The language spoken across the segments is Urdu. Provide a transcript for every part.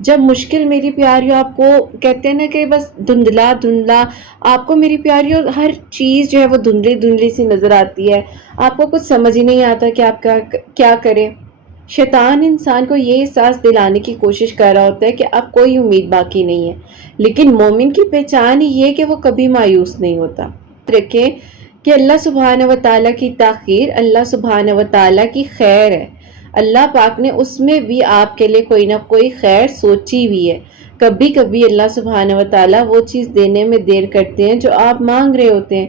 جب مشکل میری پیاریوں آپ کو کہتے ہیں نا کہ بس دھندلا دھندلا، آپ کو میری پیاریوں ہر چیز جو ہے وہ دھندلی دھندلی سی نظر آتی ہے، آپ کو کچھ سمجھ ہی نہیں آتا کہ آپ کیا کریں۔ شیطان انسان کو یہ احساس دلانے کی کوشش کر رہا ہوتا ہے کہ اب کوئی امید باقی نہیں ہے، لیکن مومن کی پہچان ہی یہ کہ وہ کبھی مایوس نہیں ہوتا۔ رکھیں کہ اللہ سبحانہ و تعالیٰ کی تاخیر اللہ سبحانہ و تعالیٰ کی خیر ہے۔ اللہ پاک نے اس میں بھی آپ کے لیے کوئی نہ کوئی خیر سوچی ہوئی ہے۔ کبھی کبھی اللہ سبحانہ و تعالیٰ وہ چیز دینے میں دیر کرتے ہیں جو آپ مانگ رہے ہوتے ہیں،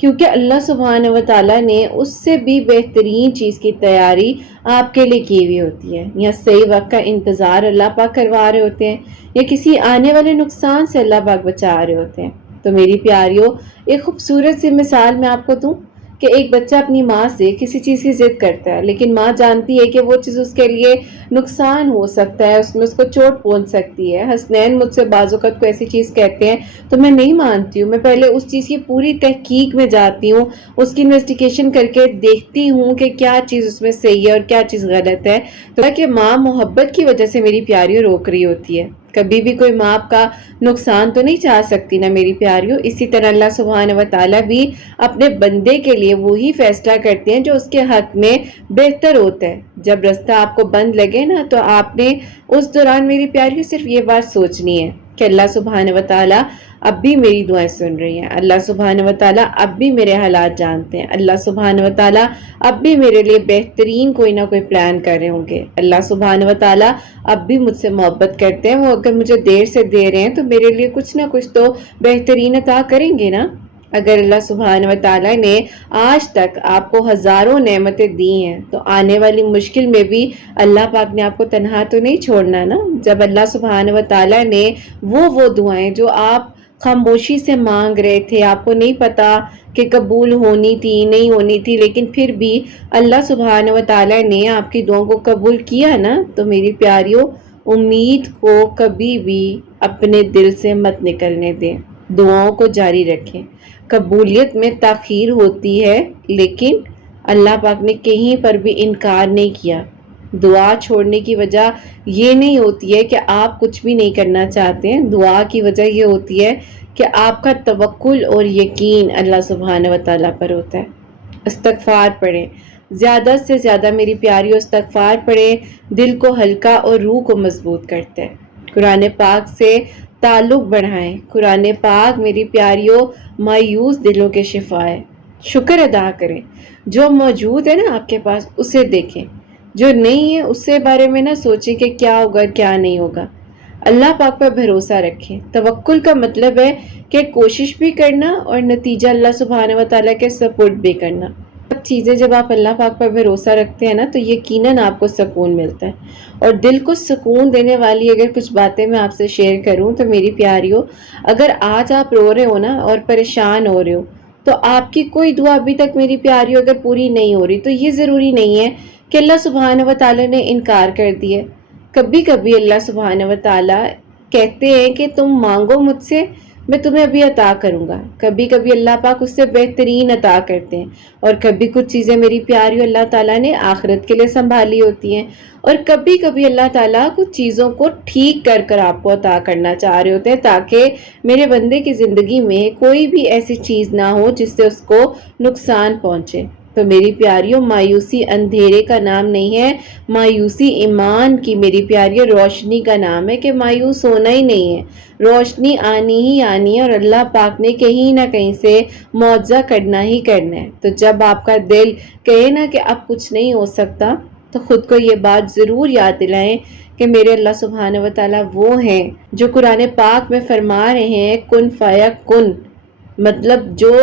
کیونکہ اللہ سبحانہ و تعالیٰ نے اس سے بھی بہترین چیز کی تیاری آپ کے لیے کی ہوئی ہوتی ہے، یا صحیح وقت کا انتظار اللہ پاک کروا رہے ہوتے ہیں، یا کسی آنے والے نقصان سے اللہ پاک بچا رہے ہوتے ہیں۔ تو میری پیاریوں، ایک خوبصورت سی مثال میں آپ کو دوں کہ ایک بچہ اپنی ماں سے کسی چیز کی ضد کرتا ہے، لیکن ماں جانتی ہے کہ وہ چیز اس کے لیے نقصان ہو سکتا ہے، اس میں اس کو چوٹ پہنچ سکتی ہے۔ حسنین مجھ سے بعض اوقات کو ایسی چیز کہتے ہیں تو میں نہیں مانتی ہوں، میں پہلے اس چیز کی پوری تحقیق میں جاتی ہوں، اس کی انویسٹیگیشن کر کے دیکھتی ہوں کہ کیا چیز اس میں صحیح ہے اور کیا چیز غلط ہے، تو کہ ماں محبت کی وجہ سے میری پیاریوں روک رہی ہوتی ہے۔ کبھی بھی کوئی ماں آپ کا نقصان تو نہیں چاہ سکتی نا میری پیاریوں۔ اسی طرح اللہ سبحانہ و تعالیٰ بھی اپنے بندے کے لیے وہی فیصلہ کرتے ہیں جو اس کے حق میں بہتر ہوتا ہے۔ جب رستہ آپ کو بند لگے نا تو آپ نے اس دوران میری پیاریوں صرف یہ بات سوچنی ہے کہ اللہ سبحانہ و تعالیٰ اب بھی میری دعائیں سن رہی ہیں، اللہ سبحانہ و تعالیٰ اب بھی میرے حالات جانتے ہیں، اللہ سبحانہ و تعالیٰ اب بھی میرے لیے بہترین کوئی نہ کوئی پلان کر رہے ہوں گے، اللہ سبحانہ و تعالیٰ اب بھی مجھ سے محبت کرتے ہیں، وہ اگر مجھے دیر سے دے رہے ہیں تو میرے لیے کچھ نہ کچھ تو بہترین عطا کریں گے نا۔ اگر اللہ سبحانہ و تعالیٰ نے آج تک آپ کو ہزاروں نعمتیں دی ہیں تو آنے والی مشکل میں بھی اللہ پاک نے آپ کو تنہا تو نہیں چھوڑنا نا۔ جب اللہ سبحانہ و تعالیٰ نے وہ دعائیں جو آپ خاموشی سے مانگ رہے تھے، آپ کو نہیں پتا کہ قبول ہونی تھی نہیں ہونی تھی، لیکن پھر بھی اللہ سبحانہ و تعالیٰ نے آپ کی دعاؤں کو قبول کیا نا، تو میری پیاریوں امید کو کبھی بھی اپنے دل سے مت نکلنے دیں، دعاؤں کو جاری رکھیں۔ قبولیت میں تاخیر ہوتی ہے لیکن اللہ پاک نے کہیں پر بھی انکار نہیں کیا۔ دعا چھوڑنے کی وجہ یہ نہیں ہوتی ہے کہ آپ کچھ بھی نہیں کرنا چاہتے ہیں، دعا کی وجہ یہ ہوتی ہے کہ آپ کا توکل اور یقین اللہ سبحانہ و تعالیٰ پر ہوتا ہے۔ استغفار پڑھیں، زیادہ سے زیادہ میری پیاریوں استغفار پڑھیں، دل کو ہلکا اور روح کو مضبوط کرتے ہیں۔ قرآن پاک سے تعلق بڑھائیں، قرآن پاک میری پیاریوں مایوس دلوں کے شفا ہے۔ شکر ادا کریں، جو موجود ہے نا آپ کے پاس اسے دیکھیں، جو نہیں ہے اس سے بارے میں نہ سوچیں کہ کیا ہوگا کیا نہیں ہوگا۔ اللہ پاک پر بھروسہ رکھیں۔ توکل کا مطلب ہے کہ کوشش بھی کرنا اور نتیجہ اللہ سبحانہ و تعالیٰ کے سپورٹ بھی کرنا۔ سب چیزیں جب آپ اللہ پاک پر بھروسہ رکھتے ہیں نا تو یقیناً آپ کو سکون ملتا ہے۔ اور دل کو سکون دینے والی اگر کچھ باتیں میں آپ سے شیئر کروں تو میری پیاریوں، اگر آج آپ رو رہے ہو نا اور پریشان ہو رہے ہو تو آپ کی کوئی دعا ابھی تک میری پیاریوں اگر پوری نہیں ہو رہی تو یہ ضروری نہیں ہے کہ اللہ سبحانہ و تعالیٰ نے انکار کر دیا۔ کبھی کبھی اللہ سبحانہ و تعالیٰ کہتے ہیں کہ تم مانگو مجھ سے، میں تمہیں ابھی عطا کروں گا۔ کبھی کبھی اللہ پاک اس سے بہترین عطا کرتے ہیں، اور کبھی کچھ چیزیں میری پیاریوں اللہ تعالیٰ نے آخرت کے لیے سنبھالی ہوتی ہیں، اور کبھی کبھی اللہ تعالیٰ کچھ چیزوں کو ٹھیک کر کر آپ کو عطا کرنا چاہ رہے ہوتے ہیں تاکہ میرے بندے کی زندگی میں کوئی بھی ایسی چیز نہ ہو جس سے اس کو نقصان پہنچے۔ تو میری پیاریوں، مایوسی اندھیرے کا نام نہیں ہے، مایوسی ایمان کی میری پیاریوں روشنی کا نام ہے، کہ مایوس ہونا ہی نہیں ہے، روشنی آنی ہی آنی ہے، اور اللہ پاک نے کہیں نہ کہیں سے معجزہ کرنا ہی کرنا ہے۔ تو جب آپ کا دل کہے نا کہ اب کچھ نہیں ہو سکتا تو خود کو یہ بات ضرور یاد دلائیں کہ میرے اللہ سبحانہ و تعالیٰ وہ ہیں جو قرآن پاک میں فرما رہے ہیں کن فیکن، مطلب جو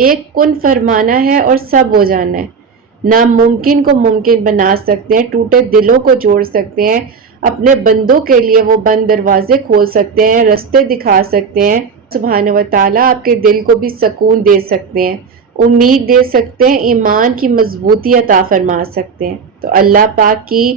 ایک کن فرمانا ہے اور سب ہو جانا ہے۔ ناممکن کو ممکن بنا سکتے ہیں، ٹوٹے دلوں کو جوڑ سکتے ہیں، اپنے بندوں کے لیے وہ بند دروازے کھول سکتے ہیں، رستے دکھا سکتے ہیں۔ سبحانہ و تعالیٰ آپ کے دل کو بھی سکون دے سکتے ہیں، امید دے سکتے ہیں، ایمان کی مضبوطی عطا فرما سکتے ہیں۔ تو اللہ پاک کی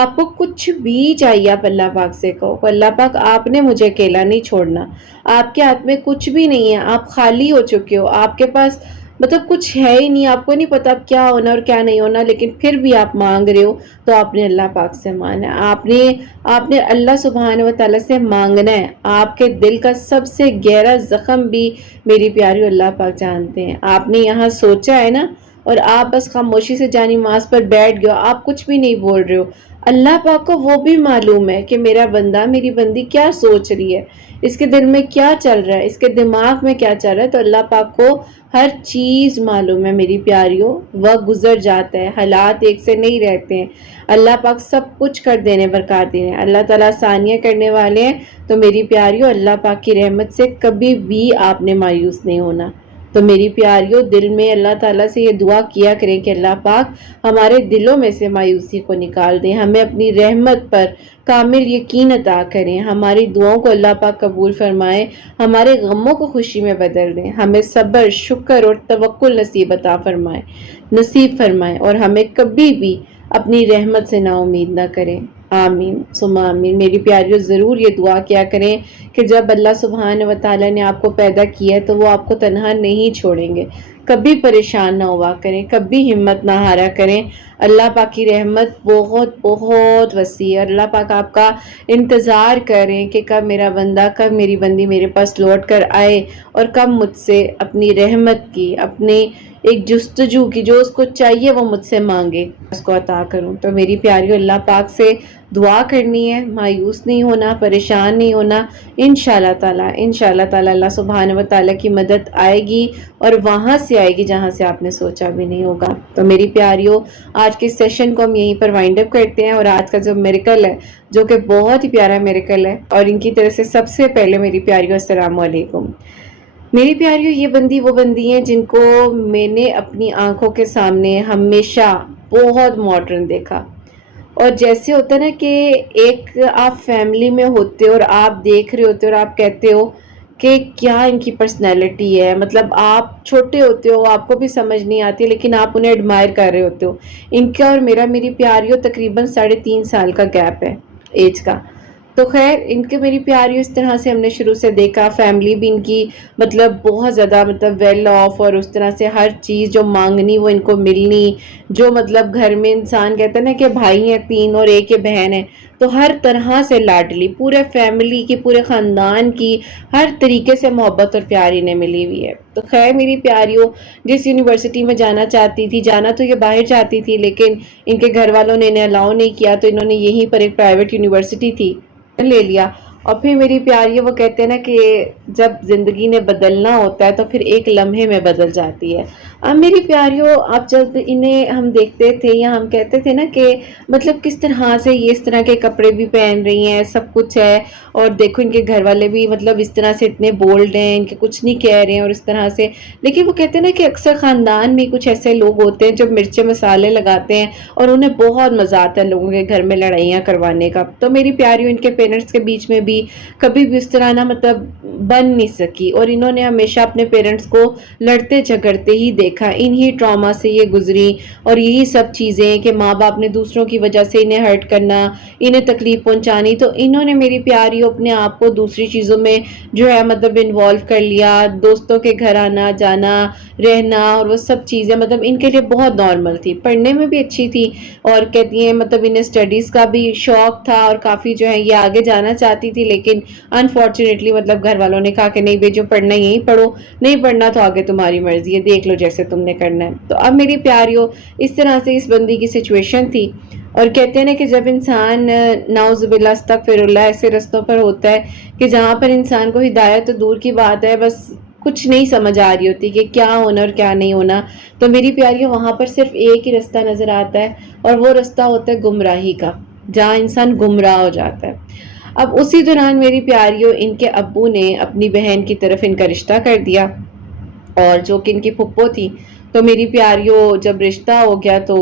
آپ کو کچھ بھی چاہیے آپ اللہ پاک سے کہو کہ اللہ پاک آپ نے مجھے اکیلا نہیں چھوڑنا، آپ کے ہاتھ میں کچھ بھی نہیں ہے، آپ خالی ہو چکے ہو، آپ کے پاس مطلب کچھ ہے ہی نہیں، آپ کو نہیں پتا اب کیا ہونا اور کیا نہیں ہونا، لیکن پھر بھی آپ مانگ رہے ہو تو آپ نے اللہ پاک سے مانگنا ہے، آپ نے اللہ سبحانہ و تعالیٰ سے مانگنا ہے۔ آپ کے دل کا سب سے گہرا زخم بھی میری پیاری اللہ پاک جانتے ہیں۔ آپ نے یہاں سوچا ہے نا اور آپ بس خاموشی سے جانی نماز پر بیٹھ گئے ہو، آپ کچھ بھی نہیں بول رہے ہو، اللہ پاک کو وہ بھی معلوم ہے کہ میرا بندہ میری بندی کیا سوچ رہی ہے، اس کے دل میں کیا چل رہا ہے، اس کے دماغ میں کیا چل رہا ہے، تو اللہ پاک کو ہر چیز معلوم ہے میری پیاریوں۔ وقت گزر جاتا ہے، حالات ایک سے نہیں رہتے ہیں، اللہ پاک سب کچھ کر دینے برکات دینے، اللہ تعالیٰ آسانیاں کرنے والے ہیں، تو میری پیاریوں اللہ پاک کی رحمت سے کبھی بھی آپ نے مایوس نہیں ہونا۔ تو میری پیاریوں دل میں اللہ تعالیٰ سے یہ دعا کیا کریں کہ اللہ پاک ہمارے دلوں میں سے مایوسی کو نکال دیں، ہمیں اپنی رحمت پر کامل یقین عطا کریں، ہماری دعاؤں کو اللہ پاک قبول فرمائے، ہمارے غموں کو خوشی میں بدل دیں، ہمیں صبر، شکر اور توکل نصیب فرمائے اور ہمیں کبھی بھی اپنی رحمت سے نا امید نہ کریں۔ آمین ثم آمین۔ میری پیاریوں ضرور یہ دعا کیا کریں کہ جب اللہ سبحانہ و تعالیٰ نے آپ کو پیدا کیا ہے تو وہ آپ کو تنہا نہیں چھوڑیں گے، کبھی پریشان نہ ہوا کریں، کبھی ہمت نہ ہارا کریں۔ اللہ پاک کی رحمت بہت بہت وسیع ہے، اللہ پاک آپ کا انتظار کریں کہ کب میرا بندہ، کب میری بندی میرے پاس لوٹ کر آئے اور کب مجھ سے اپنی رحمت کی، اپنی ایک جستجو کی، جو اس کو چاہیے وہ مجھ سے مانگے، اس کو عطا کروں۔ تو میری پیاریوں اللہ پاک سے دعا کرنی ہے، مایوس نہیں ہونا، پریشان نہیں ہونا، انشاءاللہ تعالی اللہ سبحانہ و تعالیٰ کی مدد آئے گی اور وہاں سے آئے گی جہاں سے آپ نے سوچا بھی نہیں ہوگا۔ تو میری پیاریوں آج کے سیشن کو ہم یہیں پر وائنڈ اپ کرتے ہیں، اور آج کا جو میریکل ہے جو کہ بہت ہی پیارا میریکل ہے، اور ان کی طرف سے سب سے پہلے میری پیاریوں السلام علیکم۔ میری پیاریوں یہ بندی وہ بندی ہیں جن کو میں نے اپنی آنکھوں کے سامنے ہمیشہ بہت ماڈرن دیکھا، اور جیسے ہوتا ہے نا کہ ایک آپ فیملی میں ہوتے ہو اور آپ دیکھ رہے ہوتے ہو اور آپ کہتے ہو کہ کیا ان کی پرسنالٹی ہے، مطلب آپ چھوٹے ہوتے ہو، آپ کو بھی سمجھ نہیں آتی، لیکن آپ انہیں ایڈمائر کر رہے ہوتے ہو۔ ان کا اور میری پیاریوں تقریباً 3.5 سال کا گیپ ہے ایج کا۔ تو خیر ان کے میری پیاری اس طرح سے ہم نے شروع سے دیکھا، فیملی بھی ان کی مطلب بہت زیادہ مطلب ویل آف، اور اس طرح سے ہر چیز جو مانگنی وہ ان کو ملنی، جو مطلب گھر میں انسان کہتا ہے نا کہ بھائی ہیں 3 اور ایک بہن ہے، تو ہر طرح سے لاڈلی، پورے فیملی کی، پورے خاندان کی ہر طریقے سے محبت اور پیار انہیں ملی ہوئی ہے۔ تو خیر میری پیاریوں جس یونیورسٹی میں جانا چاہتی تھی، جانا تو یہ باہر چاہتی تھی، لیکن ان کے گھر والوں نے انہیں الاؤ نہیں کیا، تو انہوں نے یہیں پر ایک پرائیویٹ یونیورسٹی تھی لے لیا۔ اور پھر میری پیاری وہ کہتے ہیں نا کہ جب زندگی نے بدلنا ہوتا ہے تو پھر ایک لمحے میں بدل جاتی ہے۔ اب میری پیاریوں اب جب انہیں ہم دیکھتے تھے یا ہم کہتے تھے نا کہ مطلب کس طرح سے یہ اس طرح کے کپڑے بھی پہن رہی ہیں، سب کچھ ہے، اور دیکھو ان کے گھر والے بھی مطلب اس طرح سے اتنے بولڈ ہیں، ان کے کچھ نہیں کہہ رہے ہیں اور اس طرح سے، لیکن وہ کہتے ہیں نا کہ اکثر خاندان میں کچھ ایسے لوگ ہوتے ہیں جو مرچے مسالے لگاتے ہیں اور انہیں بہت مزہ آتا ہے لوگوں کے گھر میں لڑائیاں کروانے کا۔ تو میری پیاریوں ان کے پیرنٹس کے بیچ میں بھی کبھی بھی اس طرح نہ مطلب بن نہیں سکی، اور انہوں نے ہمیشہ اپنے پیرنٹس کو لڑتے جھگڑتے ہی دیکھا، انہی ٹراما سے یہ گزری، اور یہی سب چیزیں کہ ماں باپ نے دوسروں کی وجہ سے انہیں ہرٹ کرنا، انہیں تکلیف پہنچانی، تو انہوں نے میری پیاریوں اپنے آپ کو دوسری چیزوں میں جو ہے مطلب انوالو کر لیا، دوستوں کے گھر آنا جانا رہنا، اور وہ سب چیزیں مطلب ان کے لیے بہت نارمل تھی، پڑھنے میں بھی اچھی تھی، اور کہتی ہیں مطلب انہیں اسٹڈیز کا بھی شوق تھا، اور کافی جو ہے یہ آگے جانا چاہتی تھی، لیکن انفارچونیٹلی مطلب گھر والوں نے کہا کہ نہیں بھائی جو پڑھنا یہیں پڑھو، نہیں پڑھنا تو آگے تمہاری مرضی ہے، دیکھ لو جیسے تم نے کرنا ہے۔ تو اب میری پیاریوں اس طرح سے اس بندی کی سچویشن تھی، اور کہتے ہیں نا کہ جب انسان نعوذ باللہ استغفر اللہ ایسے رستوں پر ہوتا ہے کہ جہاں پر انسان کو ہدایت تو دور کی بات ہے، بس کچھ نہیں سمجھ آ رہی ہوتی کہ کیا ہونا اور کیا نہیں ہونا، تو میری پیاریوں وہاں پر صرف ایک ہی رستہ نظر آتا ہے، اور وہ رستہ ہوتا ہے گمراہی کا، جہاں انسان گمراہ ہو جاتا ہے۔ اب اسی دوران میری پیاریوں ان کے ابو نے اپنی بہن کی طرف ان کا رشتہ کر دیا، اور جو کہ ان کی پھپھو تھی، تو میری پیاریوں جب رشتہ ہو گیا تو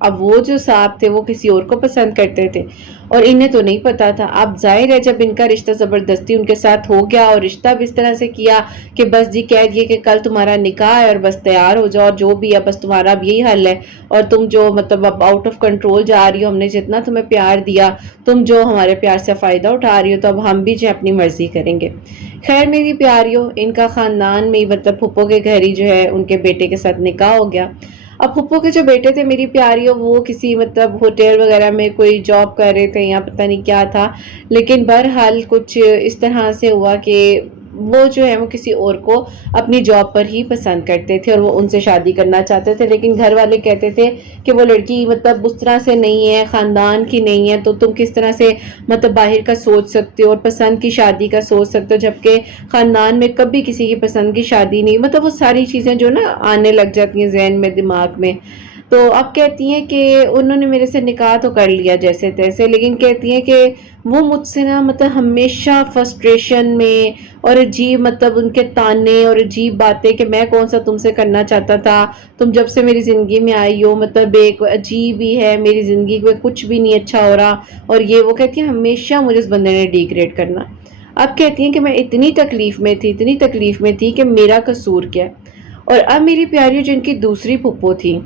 اب وہ جو صاحب تھے وہ کسی اور کو پسند کرتے تھے اور انہیں تو نہیں پتا تھا. اب ظاہر ہے جب ان کا رشتہ زبردستی ان کے ساتھ ہو گیا اور رشتہ بھی اس طرح سے کیا کہ بس جی کہہ دیے کہ کل تمہارا نکاح ہے اور بس تیار ہو جاؤ، جو بھی ہے بس تمہارا اب یہی حل ہے اور تم جو مطلب اب آؤٹ آف کنٹرول جا رہی ہو، ہم نے جتنا تمہیں پیار دیا تم جو ہمارے پیار سے فائدہ اٹھا رہی ہو تو اب ہم بھی جو اپنی مرضی کریں گے. خیر میری پیاریوں، ان کا خاندان میں مطلب پھپھو کے گھر ہی جو ہے ان کے بیٹے کے ساتھ نکاح ہو گیا. اب پھپھو کے جو بیٹے تھے میری پیاریوں، وہ کسی مطلب ہوٹل وغیرہ میں کوئی جاب کر رہے تھے یا پتہ نہیں کیا تھا، لیکن بہرحال کچھ اس طرح سے ہوا کہ وہ جو ہے وہ کسی اور کو اپنی جاب پر ہی پسند کرتے تھے اور وہ ان سے شادی کرنا چاہتے تھے، لیکن گھر والے کہتے تھے کہ وہ لڑکی مطلب اس طرح سے نہیں ہے، خاندان کی نہیں ہے، تو تم کس طرح سے مطلب باہر کا سوچ سکتے ہو اور پسند کی شادی کا سوچ سکتے ہو، جبکہ خاندان میں کبھی کسی کی پسند کی شادی نہیں. مطلب وہ ساری چیزیں جو نا آنے لگ جاتی ہیں ذہن میں، دماغ میں. تو اب کہتی ہیں کہ انہوں نے میرے سے نکاح تو کر لیا جیسے تیسے، لیکن کہتی ہیں کہ وہ مجھ سے نا مطلب ہمیشہ فرسٹریشن میں اور عجیب مطلب ان کے تانے اور عجیب باتیں کہ میں کون سا تم سے کرنا چاہتا تھا، تم جب سے میری زندگی میں آئی ہو مطلب ایک عجیب ہی ہے، میری زندگی میں کچھ بھی نہیں اچھا ہو رہا. اور یہ وہ کہتی ہیں ہمیشہ مجھے اس بندے نے ڈیگریڈ کرنا. اب کہتی ہیں کہ میں اتنی تکلیف میں تھی کہ میرا قصور کیا ہے. اور اب میری پیاریوں، جن کی دوسری پھپھو تھی،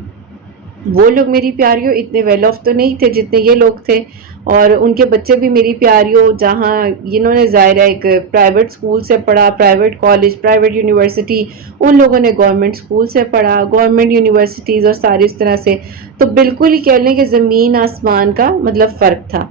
وہ لوگ میری پیاریوں اتنے ویل آف تو نہیں تھے جتنے یہ لوگ تھے، اور ان کے بچے بھی میری پیاریوں جہاں انہوں نے ظاہر ہے ایک پرائیویٹ اسکول سے پڑھا، پرائیویٹ کالج، پرائیویٹ یونیورسٹی، ان لوگوں نے گورنمنٹ اسکول سے پڑھا، گورنمنٹ یونیورسٹیز اور ساری اس طرح سے. تو بالکل ہی کہہ لیں کہ زمین آسمان کا مطلب فرق تھا.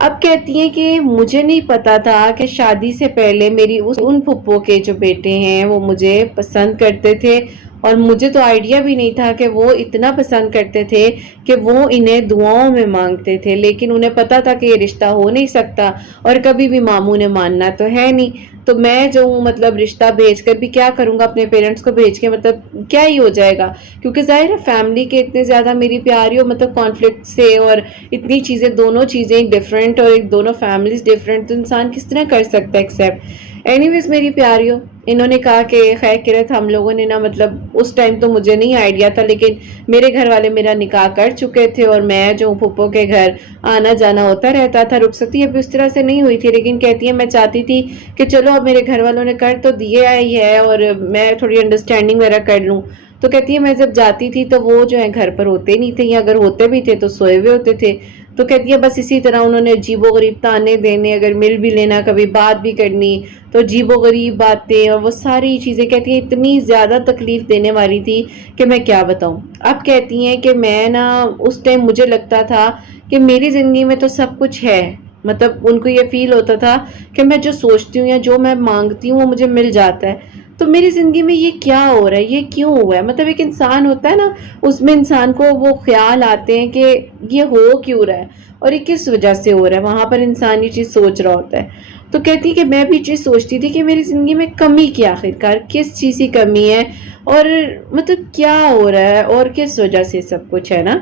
اب کہتی ہیں کہ مجھے نہیں پتا تھا کہ شادی سے پہلے میری ان پھپھو کے جو بیٹے ہیں وہ مجھے پسند کرتے تھے، اور مجھے تو آئیڈیا بھی نہیں تھا کہ وہ اتنا پسند کرتے تھے کہ وہ انہیں دعاؤں میں مانگتے تھے. لیکن انہیں پتا تھا کہ یہ رشتہ ہو نہیں سکتا اور کبھی بھی ماموں نے ماننا تو ہے نہیں، تو میں جو ہوں مطلب رشتہ بھیج کر بھی کیا کروں گا، اپنے پیرنٹس کو بھیج کے مطلب کیا ہی ہو جائے گا. کیونکہ ظاہر ہے فیملی کے اتنے زیادہ میری پیاریوں مطلب کانفلکٹ سے اور اتنی چیزیں، دونوں چیزیں ڈفرینٹ اور ایک دونوں فیملیز ڈفرینٹ، تو انسان کس طرح کر سکتا ہے ایکسیپٹ. اینی ویز میری پیاریوں، انہوں نے کہا کہ خیر کرت ہم لوگوں نے نا مطلب اس ٹائم تو مجھے نہیں آئیڈیا تھا، لیکن میرے گھر والے میرا نکاح کر چکے تھے اور میں جو پھپھو کے گھر آنا جانا ہوتا رہتا تھا. رخصتی ابھی اس طرح سے نہیں ہوئی تھی، لیکن کہتی ہے میں چاہتی تھی کہ چلو اب میرے گھر والوں نے کر تو دیا ہی ہے اور میں تھوڑی انڈرسٹینڈنگ وغیرہ کر لوں. تو کہتی ہے میں جب جاتی تھی تو وہ جو ہے گھر پر ہوتے نہیں تھے، یا اگر ہوتے بھی تھے تو سوئے ہوئے ہوتے تھے. تو کہتی ہے بس اسی طرح انہوں نے عجیب و غریب تانے دینے، اگر مل بھی لینا کبھی بات بھی کرنی تو عجیب و غریب باتیں، اور وہ ساری چیزیں کہتی ہیں اتنی زیادہ تکلیف دینے والی تھی کہ میں کیا بتاؤں. اب کہتی ہیں کہ میں نا اس ٹائم مجھے لگتا تھا کہ میری زندگی میں تو سب کچھ ہے، مطلب ان کو یہ فیل ہوتا تھا کہ میں جو سوچتی ہوں یا جو میں مانگتی ہوں وہ مجھے مل جاتا ہے. تو میری زندگی میں یہ کیا ہو رہا ہے، یہ کیوں ہوا ہے؟ مطلب ایک انسان ہوتا ہے نا، اس میں انسان کو وہ خیال آتے ہیں کہ یہ ہو کیوں رہا ہے اور یہ کس وجہ سے ہو رہا ہے، وہاں پر انسان یہ چیز سوچ رہا ہوتا ہے. تو کہتی کہ میں بھی چیز سوچتی تھی کہ میری زندگی میں کمی کیا، آخرکار کس چیز کی کمی ہے اور مطلب کیا ہو رہا ہے اور کس وجہ سے سب کچھ ہے نا.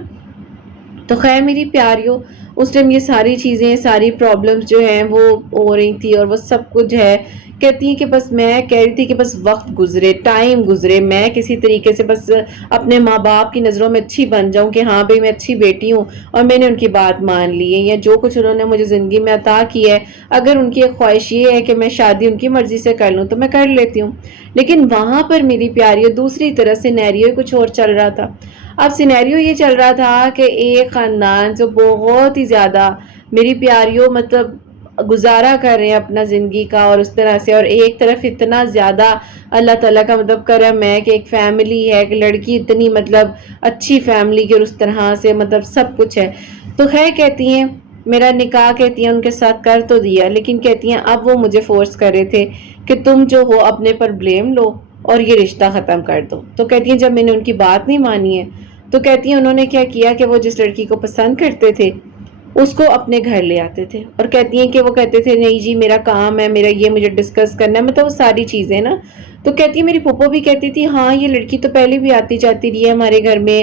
تو خیر میری پیاریوں، اس ٹائم یہ ساری چیزیں، ساری پرابلمز جو ہیں وہ ہو رہی تھی اور وہ سب کچھ ہے. کہتی ہیں کہ بس میں کہہ رہی تھی کہ بس وقت گزرے، ٹائم گزرے، میں کسی طریقے سے بس اپنے ماں باپ کی نظروں میں اچھی بن جاؤں کہ ہاں بھئی میں اچھی بیٹی ہوں اور میں نے ان کی بات مان لی ہے، یا جو کچھ انہوں نے مجھے زندگی میں عطا کی ہے، اگر ان کی ایک خواہش یہ ہے کہ میں شادی ان کی مرضی سے کر لوں تو میں کر لیتی ہوں. لیکن وہاں پر میری پیاریوں دوسری طرح سینیریو کچھ اور چل رہا تھا. اب سینیریو یہ چل رہا تھا کہ ایک خاندان جو بہت ہی زیادہ میری پیاریوں مطلب گزارا کر رہے ہیں اپنا زندگی کا اور اس طرح سے، اور ایک طرف اتنا زیادہ اللہ تعالیٰ کا مطلب کرم ہے کہ ایک فیملی ہے، ایک لڑکی اتنی مطلب اچھی فیملی کی اور اس طرح سے مطلب سب کچھ ہے. تو خیر کہتی ہیں میرا نکاح کہتی ہیں ان کے ساتھ کر تو دیا، لیکن کہتی ہیں اب وہ مجھے فورس کر رہے تھے کہ تم جو ہو اپنے پر بلیم لو اور یہ رشتہ ختم کر دو. تو کہتی ہیں جب میں نے ان کی بات نہیں مانی ہے تو کہتی ہیں انہوں نے کیا کیا کہ وہ جس لڑکی کو پسند کرتے تھے اس کو اپنے گھر لے آتے تھے، اور کہتی ہیں کہ وہ کہتے تھے نہیں جی میرا کام ہے، میرا یہ مجھے ڈسکس کرنا ہے، مطلب وہ ساری چیزیں نا. تو کہتی ہے میری پھپھو بھی کہتی تھی ہاں یہ لڑکی تو پہلے بھی آتی جاتی رہی ہے ہمارے گھر میں،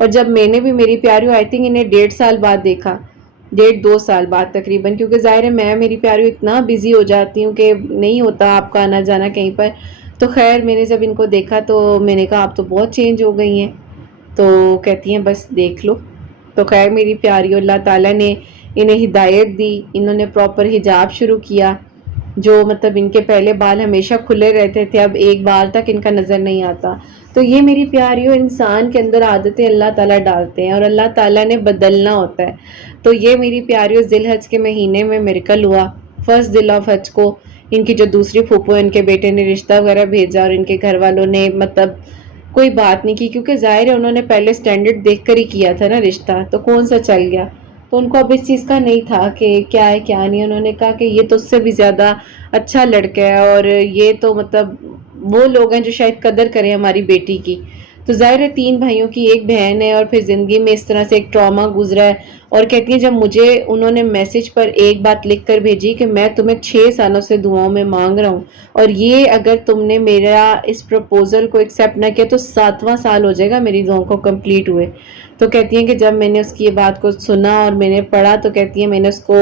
اور جب میں نے بھی میری پیاریوں آئی تھنک انہیں 1.5 سال بعد دیکھا، 1.5 2 سال بعد تقریباً، کیونکہ ظاہر ہے میں میری پیاریوں اتنا بزی ہو جاتی ہوں کہ نہیں ہوتا آپ کا آنا جانا کہیں پر. تو خیر میں نے جب ان کو دیکھا تو میں نے کہا آپ تو بہت چینج ہو گئی ہیں. تو کہتی ہیں بس دیکھ لو. تو خیر میری پیاریوں، اللہ تعالیٰ نے انہیں ہدایت دی، انہوں نے پراپر حجاب شروع کیا. جو مطلب ان کے پہلے بال ہمیشہ کھلے رہتے تھے، اب ایک بال تک ان کا نظر نہیں آتا. تو یہ میری پیاریوں انسان کے اندر عادتیں اللہ تعالیٰ ڈالتے ہیں اور اللہ تعالیٰ نے بدلنا ہوتا ہے. تو یہ میری پیاریوں ذی الحج کے مہینے میں میریکل ہوا. فرسٹ ذی آف حج کو ان کی جو دوسری پھوپھو ان کے بیٹے نے رشتہ وغیرہ بھیجا اور ان کے گھر والوں نے مطلب کوئی بات نہیں کی، کیونکہ ظاہر ہے انہوں نے پہلے سٹینڈرڈ دیکھ کر ہی کیا تھا نا رشتہ، تو کون سا چل گیا. تو ان کو اب اس چیز کا نہیں تھا کہ کیا ہے کیا نہیں. انہوں نے کہا کہ یہ تو اس سے بھی زیادہ اچھا لڑکا ہے اور یہ تو مطلب وہ لوگ ہیں جو شاید قدر کریں ہماری بیٹی کی. تو ظاہر ہے 3 بھائیوں کی 1 بہن ہے اور پھر زندگی میں اس طرح سے ایک ٹراما گزرا ہے. اور کہتی ہیں جب مجھے انہوں نے میسج پر ایک بات لکھ کر بھیجی کہ میں تمہیں 6 سالوں سے دعاؤں میں مانگ رہا ہوں اور یہ اگر تم نے میرا اس پروپوزل کو ایکسیپٹ نہ کیا تو 7واں سال ہو جائے گا میری دعاؤں کو کمپلیٹ ہوئے. تو کہتی ہیں کہ جب میں نے اس کی یہ بات کو سنا اور میں نے پڑھا تو کہتی ہیں میں نے اس کو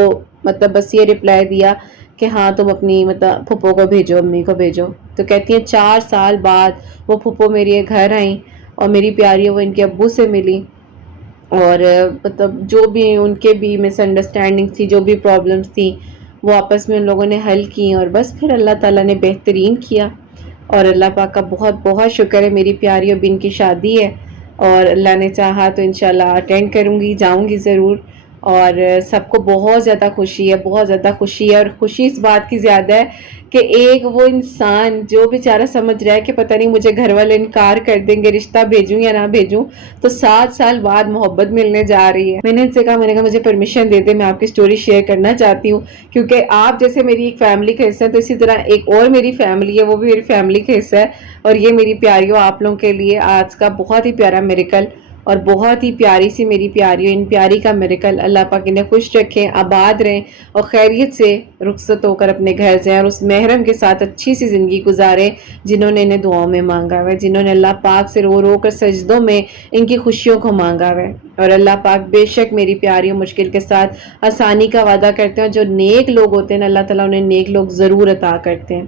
مطلب بس یہ رپلائی دیا کہ ہاں تم اپنی مطلب پھپھو کو بھیجو، امی کو بھیجو. تو کہتی ہیں 4 سال بعد وہ پھپھو میرے گھر آئیں اور میری پیاری وہ ان کے ابو سے ملی اور مطلب جو بھی ان کے بھی مس انڈرسٹینڈنگ تھی، جو بھی پرابلمس تھی وہ آپس میں ان لوگوں نے حل کی اور بس پھر اللہ تعالیٰ نے بہترین کیا. اور اللہ پاک کا بہت بہت شکر ہے. میری پیاری اب ان کی شادی ہے اور اللہ نے چاہا تو انشاءاللہ اٹینڈ کروں گی، جاؤں گی ضرور. اور سب کو بہت زیادہ خوشی ہے، بہت زیادہ خوشی ہے. اور خوشی اس بات کی زیادہ ہے کہ ایک وہ انسان جو بیچارہ سمجھ رہا ہے کہ پتہ نہیں مجھے گھر والے انکار کر دیں گے رشتہ بھیجوں یا نہ بھیجوں، تو 7 سال بعد محبت ملنے جا رہی ہے. میں نے ان سے کہا مجھے پرمیشن دے دے، میں آپ کی سٹوری شیئر کرنا چاہتی ہوں کیونکہ آپ جیسے میری ایک فیملی کا حصہ ہے تو اسی طرح ایک اور میری فیملی ہے، وہ بھی میری فیملی کا حصہ ہے. اور یہ میری پیاریوں آپ لوگوں کے لیے آج کا بہت ہی پیارا میریکل اور بہت ہی پیاری سی میری پیاریوں، ان پیاری کا میریکل. اللہ پاک انہیں خوش رکھیں، آباد رہیں اور خیریت سے رخصت ہو کر اپنے گھر جائیں اور اس محرم کے ساتھ اچھی سی زندگی گزاریں جنہوں نے انہیں دعاؤں میں مانگا ہوا ہے، جنہوں نے اللہ پاک سے رو رو کر سجدوں میں ان کی خوشیوں کو مانگا ہوا ہے. اور اللہ پاک بے شک میری پیاریوں مشکل کے ساتھ آسانی کا وعدہ کرتے ہیں. جو نیک لوگ ہوتے ہیں اللہ تعالیٰ انہیں نیک لوگ ضرور عطا کرتے ہیں.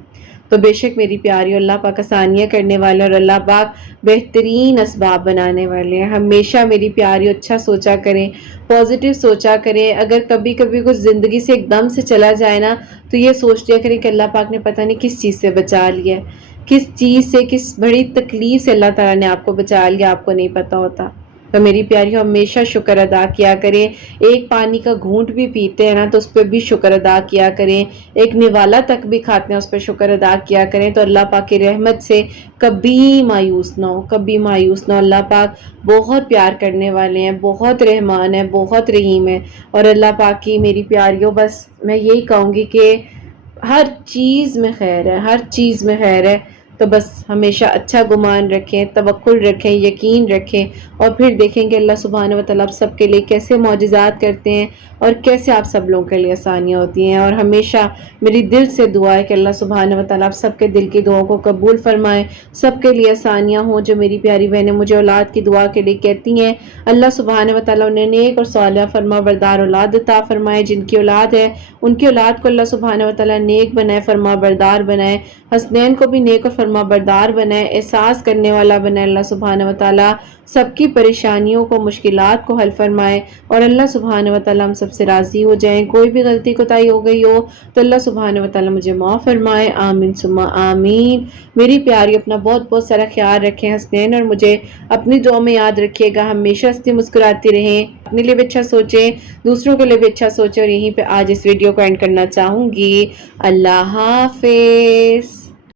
تو بے شک میری پیاریوں اللہ پاک آسانیاں کرنے والے اور اللہ پاک بہترین اسباب بنانے والے ہیں. ہمیشہ میری پیاریوں اچھا سوچا کریں، پازیٹیو سوچا کریں. اگر کبھی کبھی کچھ زندگی سے ایک دم سے چلا جائے نا تو یہ سوچ لیا کریں کہ اللہ پاک نے پتہ نہیں کس چیز سے بچا لیا ہے، کس چیز سے، کس بڑی تکلیف سے اللہ تعالیٰ نے آپ کو بچا لیا، آپ کو نہیں پتہ ہوتا. تو میری پیاریوں ہمیشہ شکر ادا کیا کریں. ایک پانی کا گھونٹ بھی پیتے ہیں نا تو اس پہ بھی شکر ادا کیا کریں. ایک نوالا تک بھی کھاتے ہیں اس پہ شکر ادا کیا کریں. تو اللہ پاک کی رحمت سے کبھی مایوس نہ ہو، کبھی مایوس نہ ہو. اللہ پاک بہت پیار کرنے والے ہیں، بہت رحمان ہیں، بہت رحیم ہیں. اور اللہ پاک کی میری پیاریوں بس میں یہی کہوں گی کہ ہر چیز میں خیر ہے، ہر چیز میں خیر ہے. تو بس ہمیشہ اچھا گمان رکھیں، توکل رکھیں، یقین رکھیں اور پھر دیکھیں کہ اللہ سبحانہ و تعالیٰ آپ سب کے لیے کیسے معجزات کرتے ہیں اور کیسے آپ سب لوگوں کے لیے آسانیاں ہوتی ہیں. اور ہمیشہ میری دل سے دعا ہے کہ اللہ سبحانہ و تعالیٰ آپ سب کے دل کی دعاؤں کو قبول فرمائیں، سب کے لیے آسانیاں ہوں. جو میری پیاری بہنیں مجھے اولاد کی دعا کے لیے کہتی ہیں، اللہ سبحانہ و تعالیٰ انہیں نیک اور صالحہ فرما بردار اولاد عطا فرمائے. جن کی اولاد ہے ان کی اولاد کو اللہ سبحانہ و تعالیٰ نیک بنائے، فرما بردار بنائے. حسنین کو بھی نیک اور فرما بردار بنائے، احساس کرنے والا بنائے. اللہ سبحانہ و تعالیٰ سب کی پریشانیوں کو، مشکلات کو حل فرمائے اور اللہ سبحانہ و تعالیٰ ہم سب سے راضی ہو جائیں. کوئی بھی غلطی کوتاہی ہو گئی ہو تو اللہ سبحانہ و تعالیٰ مجھے معاف فرمائے. آمین ثم آمین. میری پیاری اپنا بہت بہت سارا خیال رکھیں حسنین، اور مجھے اپنی دعا میں یاد رکھیے گا. ہمیشہ ہنستی مسکراتی رہیں، اپنے لیے بھی اچھا سوچیں، دوسروں کے لیے بھی اچھا سوچیں. اور یہیں پہ آج اس ویڈیو کو اینڈ کرنا چاہوں گی. اللہ حافظ.